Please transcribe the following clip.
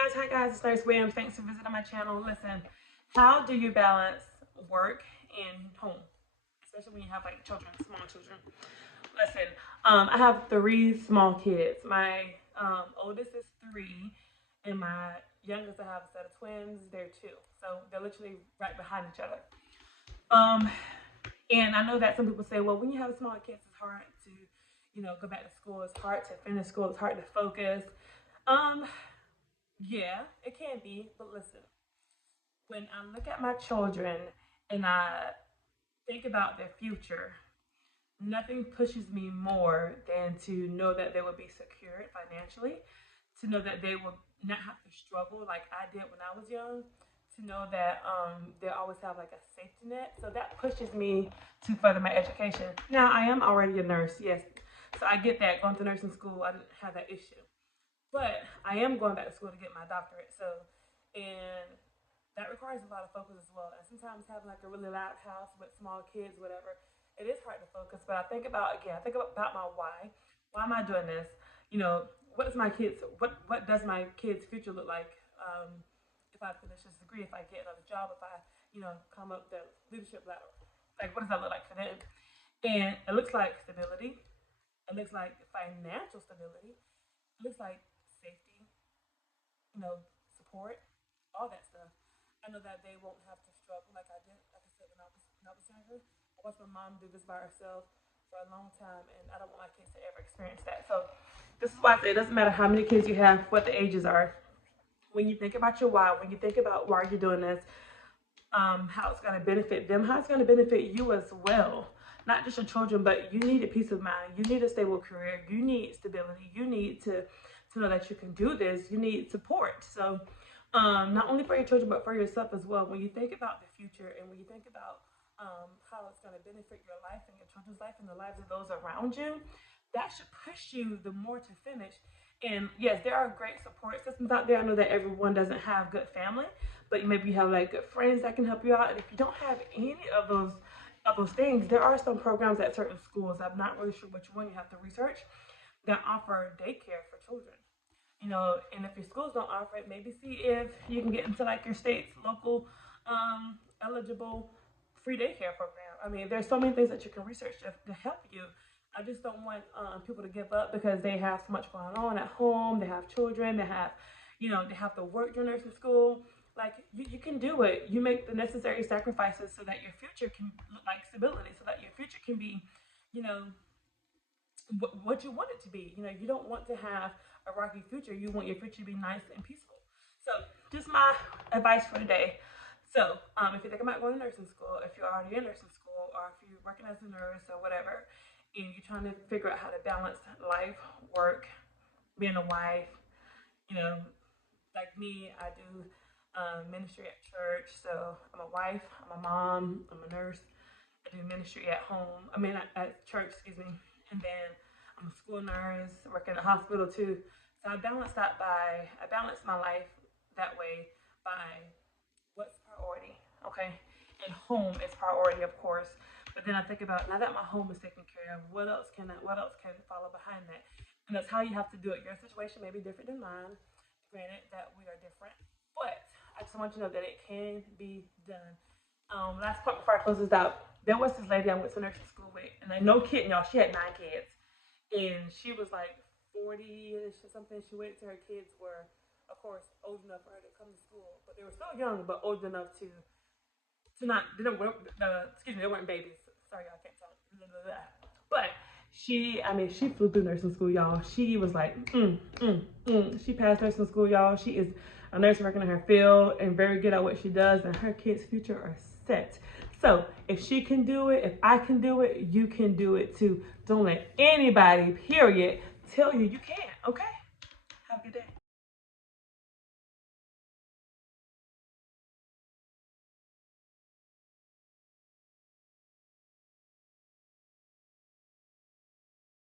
Hi guys, it's Nurse Williams. Thanks for visiting my channel. Listen, how do you balance work and home? Especially when you have like children, small children. Listen, I have three small kids. My oldest is 3, and my youngest, I have a set of twins. They're 2. So they're literally right behind each other. Um, and I know that some people say, well, when you have small kids, it's hard to, go back to school. It's hard to finish school. It's hard to focus. Um, yeah, it can be, but listen, when I look at my children and I think about their future, nothing pushes me more than to know that they will be secured financially, to know that they will not have to struggle like I did when I was young, to know that they always have like a safety net. So that pushes me to further my education. Now, I am already a nurse, yes. So I get that going to nursing school, I didn't have that issue. But I am going back to school to get my doctorate. So, and that requires a lot of focus as well. And sometimes having like a really loud house with small kids, whatever, it is hard to focus. But I think about again, I think about my why. Why am I doing this? You know, what does my kids? What does my kids' future look like? If I finish this degree, if I get another job, if I come up the leadership ladder, like what does that look like for them? And it looks like stability. It looks like financial stability. It looks like safety, support, all that stuff. I know that they won't have to struggle like I did, like I said, when I was younger. I watched my mom do this by herself for a long time, and I don't want my kids to ever experience that. So this is why I say it doesn't matter how many kids you have, what the ages are. When you think about your why, when you think about why you're doing this, how it's going to benefit them, how it's going to benefit you as well. Not just your children, but you need a peace of mind. You need a stable career. You need stability. You need to know that you can do this. You need support. So, not only for your children, but for yourself as well. When you think about the future and when you think about how it's going to benefit your life and your children's life and the lives of those around you, that should push you the more to finish. And yes, there are great support systems out there. I know that everyone doesn't have good family, but maybe you have like good friends that can help you out. And if you don't have any of those things, there are some programs at certain schools. I'm not really sure which one you have to research that offer daycare for children. And if your schools don't offer it, maybe see if you can get into like your state's local eligible free daycare program. I mean, there's so many things that you can research to help you. I just don't want people to give up because they have so much going on at home. They have children. They have to work during nursing school. Like you can do it. You make the necessary sacrifices so that your future can look like stability, so that your future can be, you know, what you want it to be. You don't want to have a rocky future. You want your future to be nice and peaceful. So, just my advice for today. So, if you think about going to nursing school, if you're already in nursing school, or if you're working as a nurse or whatever, and you're trying to figure out how to balance life, work, being a wife, you know, like me, I do ministry at church. So I'm a wife, I'm a mom, I'm a nurse. I do ministry at home. I mean, at church, excuse me. And then I'm a school nurse, work in a hospital too. So I balance my life that way by what's priority, okay? And home is priority, of course. But then I think about now that my home is taken care of, what else can follow behind that? And that's how you have to do it. Your situation may be different than mine. Granted that we are different, but I just want you to know that it can be done. Last point before I close this out, there was this lady I went to nursing school with, and like no kidding, y'all, she had 9 kids, and she was like 40ish or something. She waited till her kids were, of course, old enough for her to come to school, but they were still young, but old enough to not they didn't excuse me, they weren't babies. Sorry, y'all, I can't talk. But she flew through nursing school, y'all. She was like, She passed nursing school, y'all. She is a nurse working in her field and very good at what she does, and her kids' future are set. So if she can do it, if I can do it, you can do it too. Don't let anybody, period, tell you you can't, okay?